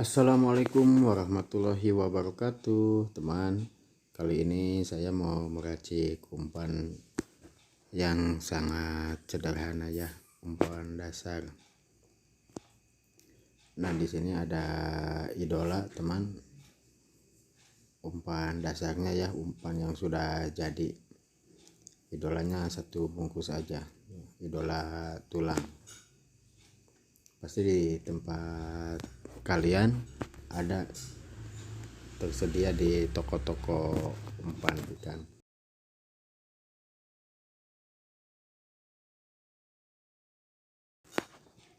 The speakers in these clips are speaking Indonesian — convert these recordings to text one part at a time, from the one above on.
Assalamualaikum warahmatullahi wabarakatuh, teman. Kali ini saya mau meracik umpan yang sangat sederhana ya, umpan dasar. Nah, di sini ada idola, teman. Umpan dasarnya ya, umpan yang sudah jadi. Idolanya satu bungkus aja, idola tulang. Pasti di tempat kalian ada tersedia di toko-toko umpan ikan.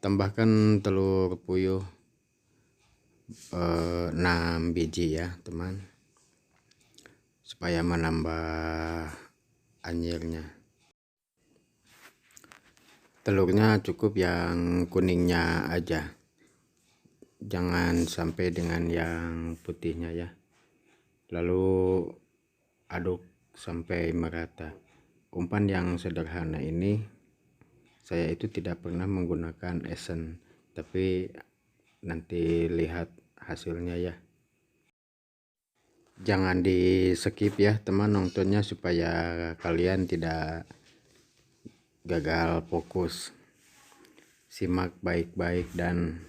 Tambahkan telur puyuh 6 biji ya, teman, supaya menambah anyirnya. Telurnya cukup yang kuningnya aja, jangan sampai dengan yang putihnya ya. Lalu aduk sampai merata. Umpan yang sederhana ini saya itu tidak pernah menggunakan esen, tapi nanti lihat hasilnya ya. Jangan di skip ya, teman, nontonnya, supaya kalian tidak gagal fokus. Simak baik-baik dan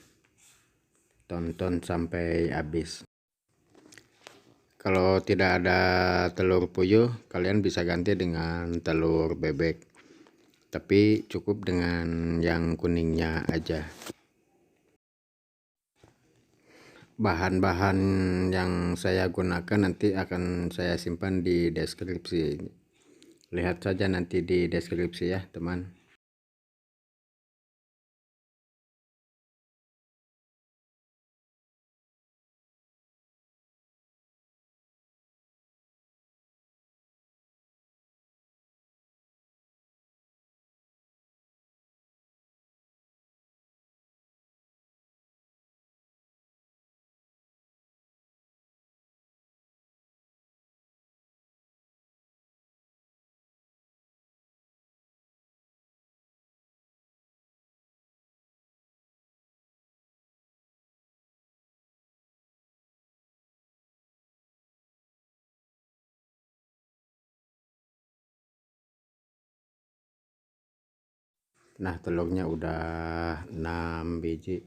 tonton sampai habis. Kalau tidak ada telur puyuh, kalian bisa ganti dengan telur bebek, tapi cukup dengan yang kuningnya aja. Bahan-bahan yang saya gunakan nanti akan saya simpan di deskripsi. Lihat saja nanti di deskripsi ya, teman. Nah, telurnya udah 6 biji.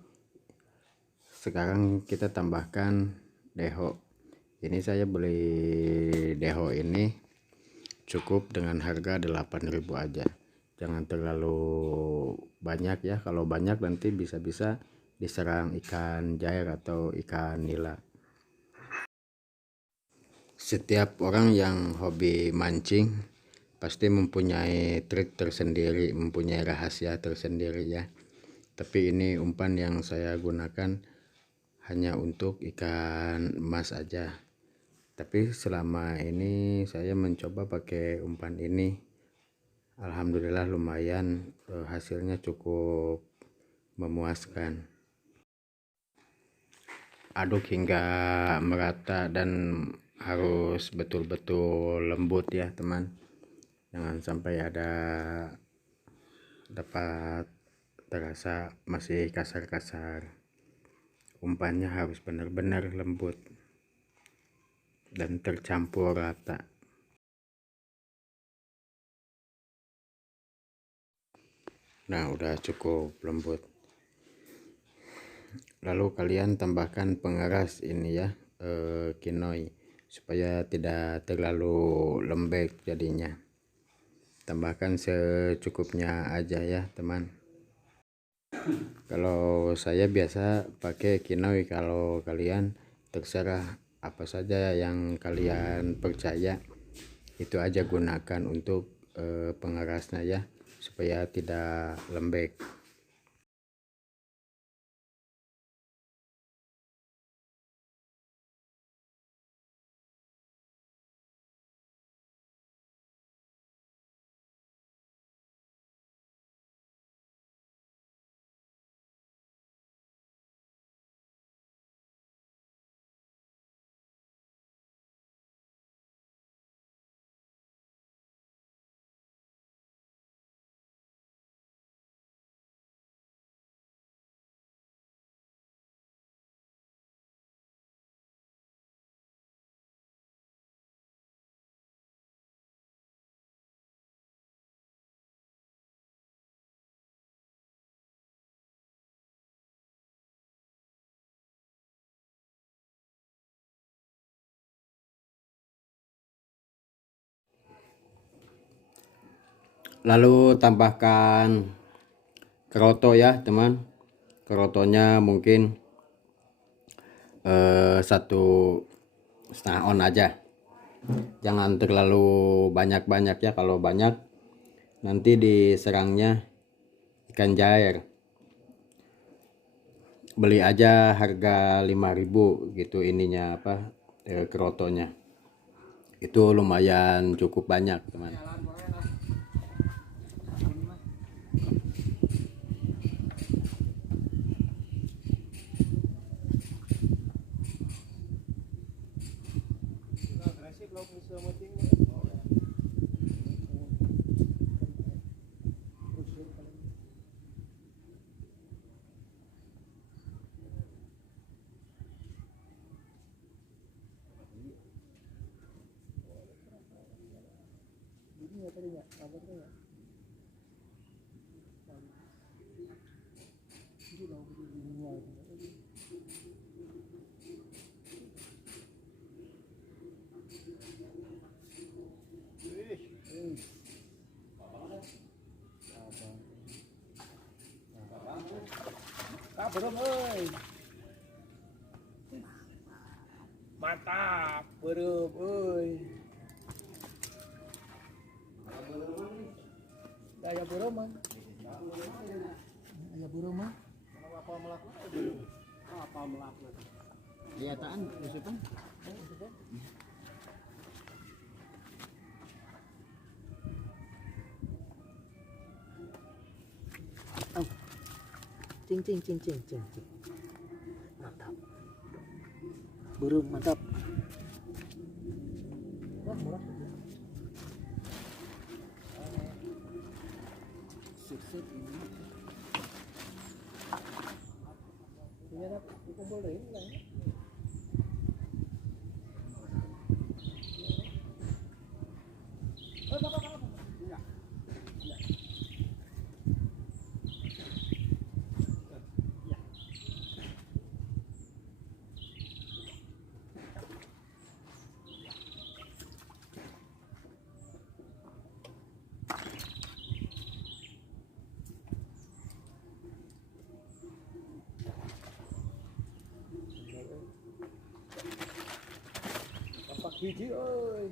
Sekarang kita tambahkan deho. Ini saya beli deho ini cukup dengan harga 8.000 aja. Jangan terlalu banyak ya, kalau banyak nanti bisa-bisa diserang ikan jair atau ikan nila. Setiap orang yang hobi mancing pasti mempunyai trik tersendiri, mempunyai rahasia tersendiri ya. Tapi ini umpan yang saya gunakan hanya untuk ikan emas aja. Tapi selama ini saya mencoba pakai umpan ini, alhamdulillah lumayan, hasilnya cukup memuaskan. Aduk hingga merata dan harus betul-betul lembut ya, teman. Jangan sampai ada dapat terasa masih kasar-kasar. Umpannya harus benar-benar lembut dan tercampur rata. Nah, udah cukup lembut. Lalu kalian tambahkan pengeras ini ya, kinoi, supaya tidak terlalu lembek jadinya. Tambahkan secukupnya aja ya, teman. Kalau saya biasa pakai kinoi, kalau kalian terserah apa saja yang kalian percaya, itu aja gunakan untuk pengerasnya ya, supaya tidak lembek. Lalu tambahkan keroto ya teman. Kerotonya mungkin 1,5 on aja, jangan terlalu banyak ya. Kalau banyak nanti diserangnya ikan jair. Beli aja harga 5.000 gitu ininya apa, kerotonya itu lumayan cukup banyak teman. Belum euy. Mantap, beureum euy. Daya beureum mah. Aya beureum mah. Apa melak? Liataan usupan. Cing. Mantap. Beureum mantap. Wah, murah. Sip ini. Punya dah dikumpul deui lah. Tampak hiji euy.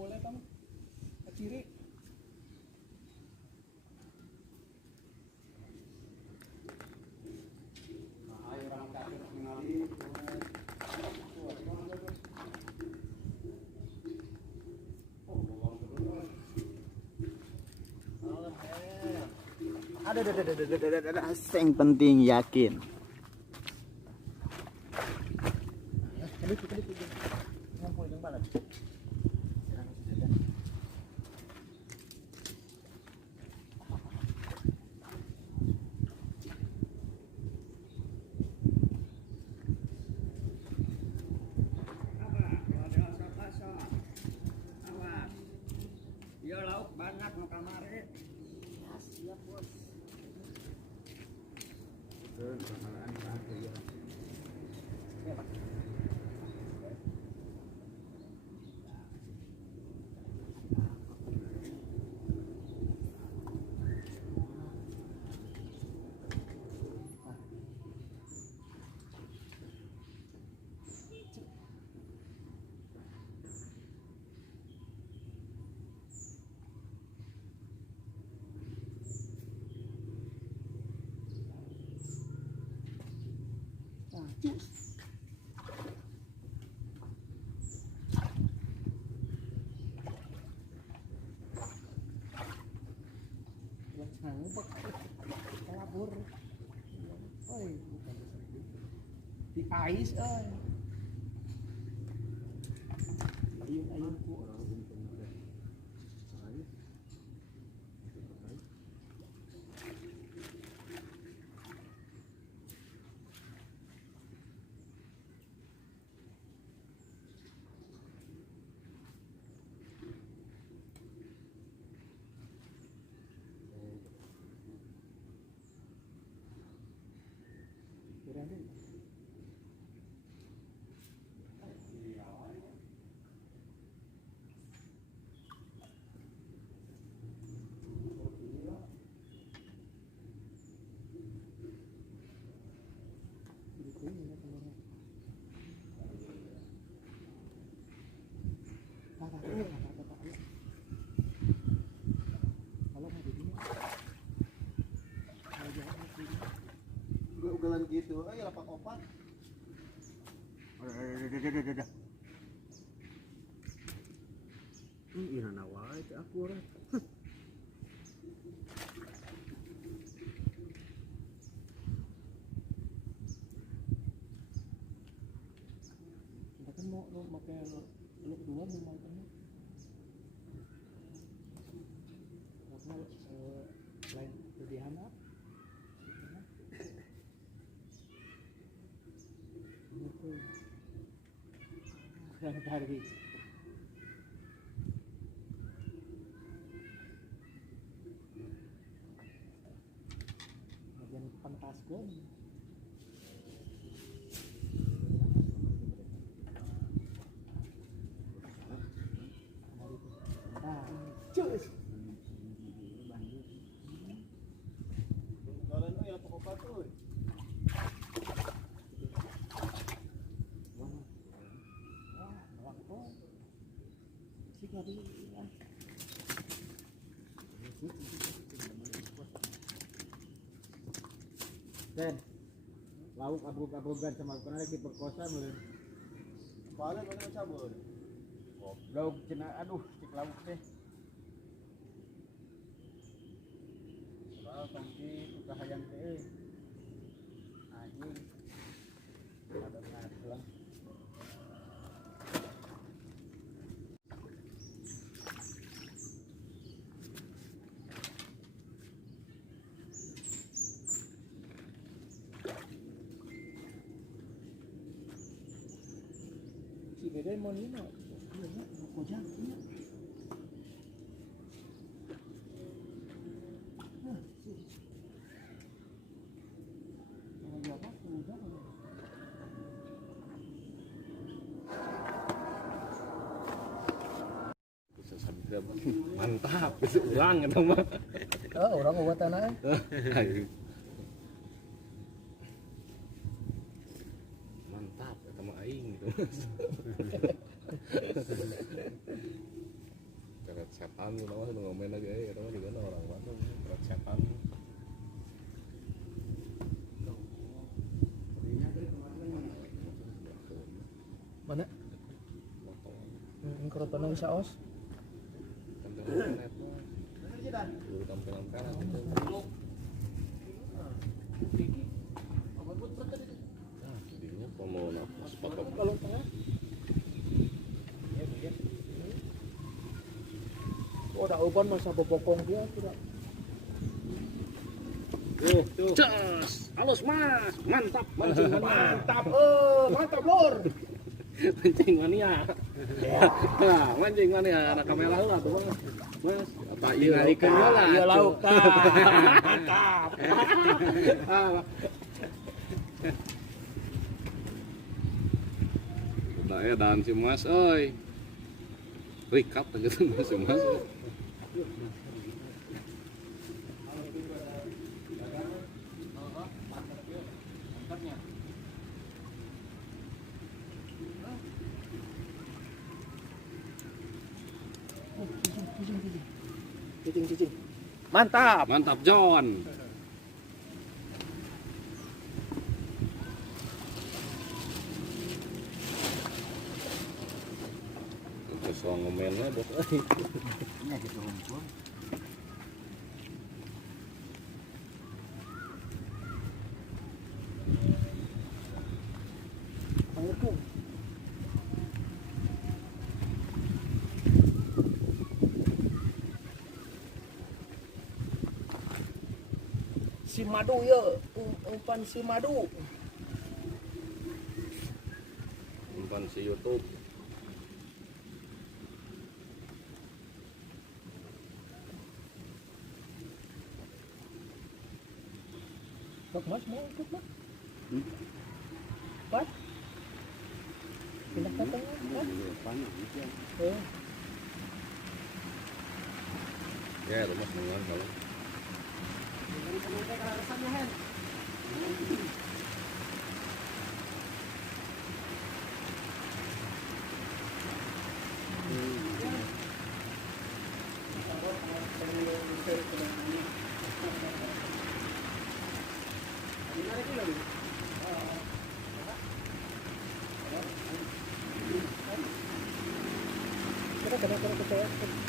Boleh kan? Kiri. Ada. Yang penting yakin. Ya lauk banyak no kamari. Ya, siap, Bos. Di ais euy. Ayun po. Ugalan gitu, ayo lapak opat. Iya nawa itu aku orang. Kita kan mau pakai lu kedua mau kan. Karena lain lebih hangat. Yang tadi. Bagian pantaskan. Nah, cus. Ugalan ayo lapak opat euy. Ben, lauk abrug-abrugan sama bukan lagi diperkosa meureun. Paling mana cabul. Lauk cenah aduh cek lauk teh. Kalau tongki suka hayang teh. Anjing. Ada ngalang. Si beda mau ni nak. Iya nak, aku jangan. Mantap, besok ulang gitu mah. Oh, orang buatan aja. Mantap, kata mah aing gitu. Keret setan gitu mah udah ngomongin lagi kata mah juga orang mana keret setan. Mana? Kerotonan bisa os. Kalau tengah. Oh, dah open masa popokong dia tidak. Tuh. Cus, halus mas, mantap mancing mania. Mantap, mantap lor. Mancing mania. Nah, mancing mania, anak kamera lah tuh mas. Mas, apa iya ikannya lah. Iya lauk tah. Mantap. Udah ya dan si mas, oi. Wih, kapan gitu mas, si mas. Cicing. Mantap. Mantap John. Kesel ngomennya bos. Ini gitu rumpun. Assalamualaikum. Si madu ya, umpan si madu. Umpan si YouTube. Sok mas mau ikut mas? Pat? Pindah ke tengah, Pat? Eh, Ya, rumah dengan kalau. kena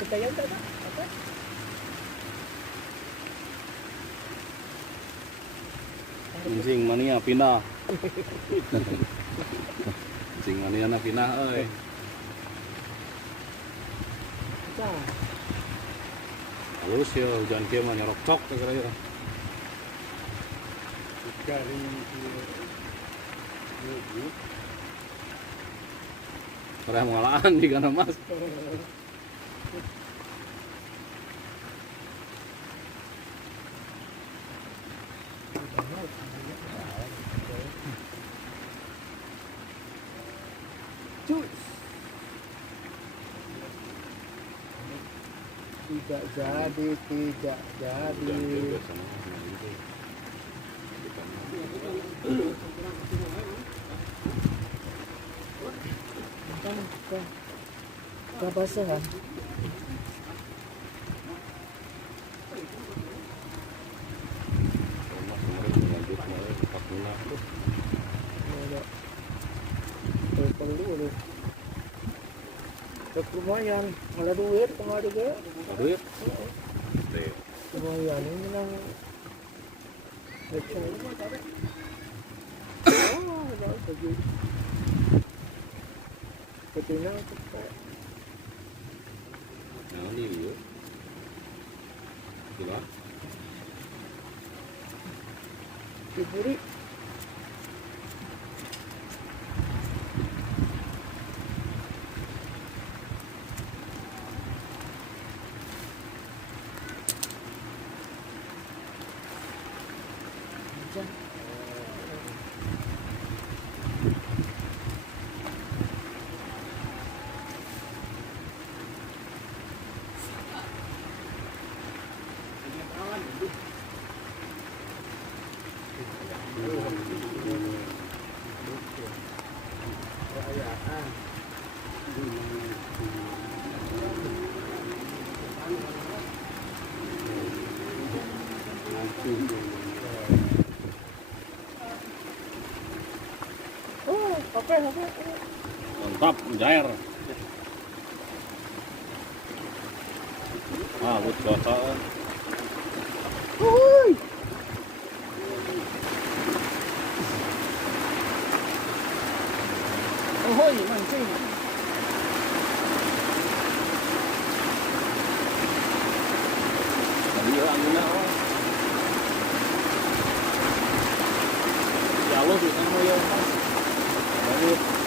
kecayaan tak? Apa? Sing mania pindah. Sing mania na pindah euy. Nah, Halus ya hujan kieu mah nyorok cok kira-kira. Karena mengalahan di kana mas. tidak jadi, tidak jadi. Kan basah kan? Perlu lumayan, ada duit kemarin juga. Duit. Lumayan ini nang leceh. Oh, ada lagi. Ketina cepat. Nah, ini dia. Gila. Diburi. Oh, apa? Mantap, mencair. Ah, buat kota. Hui. Oh, mancing. Tadi anginnya apa? Ya Allah, di sana ya. Mas. Tadi